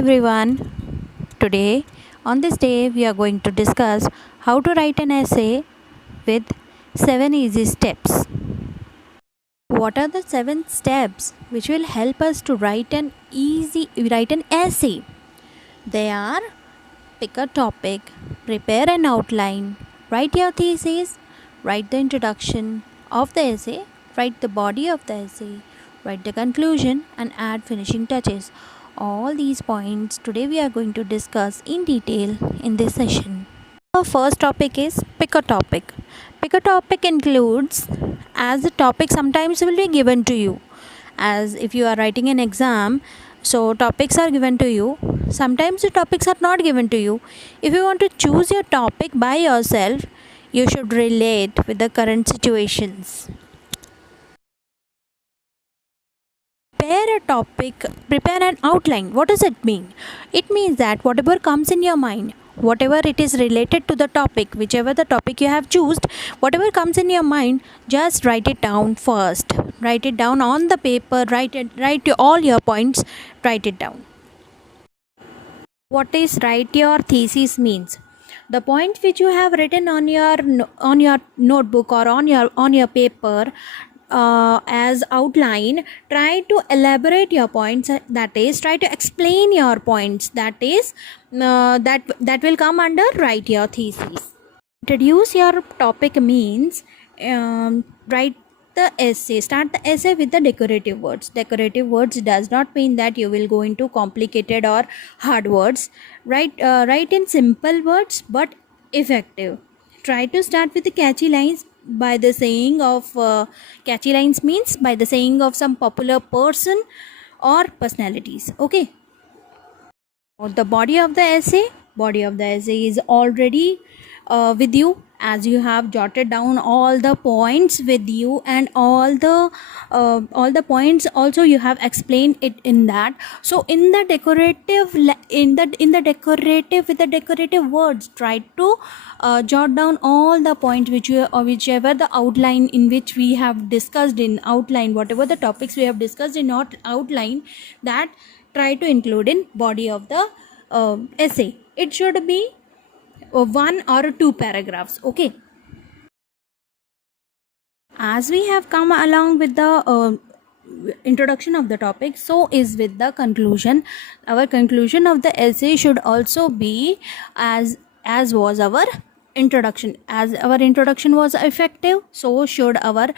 everyone. Today, on this day, we are going to discuss how to write an essay with 7 easy steps. What are the 7 steps which will help us to write an essay? They are: pick a topic, prepare an outline, write your thesis, write the introduction of the essay, write the body of the essay, write the conclusion, and add finishing touches. All these points today we are going to discuss in detail in this session. The first topic is pick a topic. Pick a topic includes, as the topic sometimes will be given to you, as if you are writing an exam, so topics are given to you. Sometimes the topics are not given to you. If you want to choose your topic by yourself, you should relate with the current situations. Prepare an outline. What does it mean? It means that whatever comes in your mind, whatever it is related to the topic, whichever the topic you have chosen, whatever comes in your mind, just write it down first. Write it down on the paper. Write all your points. Write it down. What is write your thesis means? The points which you have written on your notebook or on your paper, as outline, try to elaborate your points, that is, try to explain your points, that is, that will come under write your thesis. Introduce your topic means, write the essay. Start the essay with the decorative words. Decorative words does not mean that you will go into complicated or hard words. Write in simple words but effective. Try to start with the catchy lines by the saying of catchy lines means by the saying of some popular person or personalities. Okay. The body of the essay is already with you, as you have jotted down all the points with you, and all the points also you have explained it in that. So in the decorative with the decorative words, try to jot down all the points whichever the outline in which we have discussed in outline, whatever the topics we have discussed in outline, that try to include in body of the essay. It should be 1 or 2 paragraphs. Okay. As we have come along with the introduction of the topic, so is with the conclusion. Our conclusion of the essay should also be as was our introduction. As our introduction was effective, so should our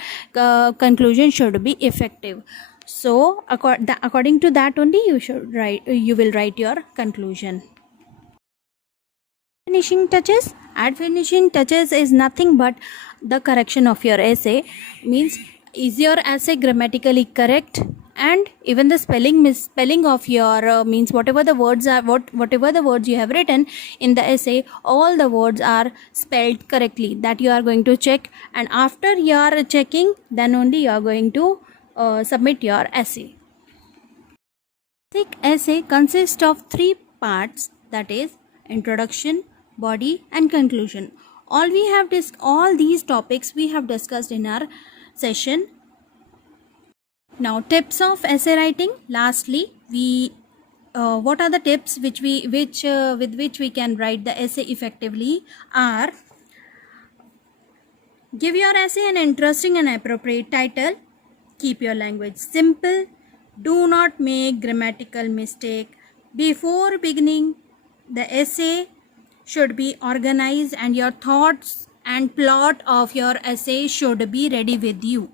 conclusion should be effective. So according to that only you will write your conclusion. Finishing touches. Add finishing touches is nothing but the correction of your essay. Means, is your essay grammatically correct, and even the spelling of your means whatever the words you have written in the essay, all the words are spelled correctly. That you are going to check, and after your checking, then only you are going to submit your essay. Basic essay consists of 3 parts, that is, introduction, body, and conclusion. All these topics we have discussed in our session. Now, tips of essay writing. Lastly, what are the tips with which we can write the essay effectively are: give your essay an interesting and appropriate title. Keep your language simple. Do not make grammatical mistake. Before beginning the essay should be organized, and your thoughts and plot of your essay should be ready with you.